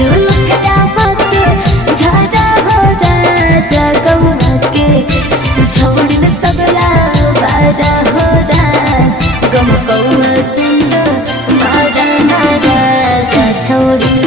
मुखड़ा मत झाड़ा हो राजा गौआ के छोड़ सगला बारा हो राज गम गौआ सुन मारा राजा छोड़